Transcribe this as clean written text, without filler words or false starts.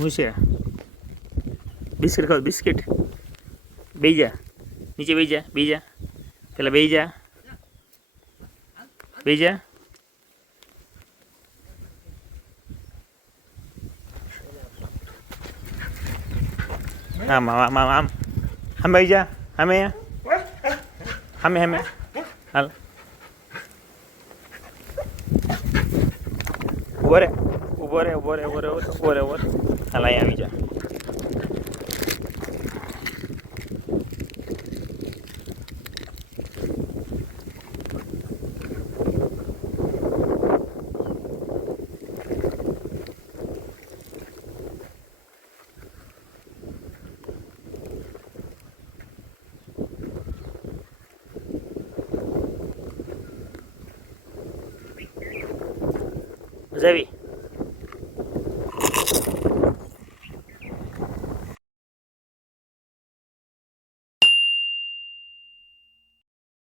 હું છે બિસ્કિટ ખાવ બિસ્કિટ બેહી જા નીચે બેહી જા પેલા બેહી જા આમ આમ આમ આમ આમ બેહી જા સામે સામે સામે હાલ ઉભો રે હાલ અહીં આવી જા મજા આવી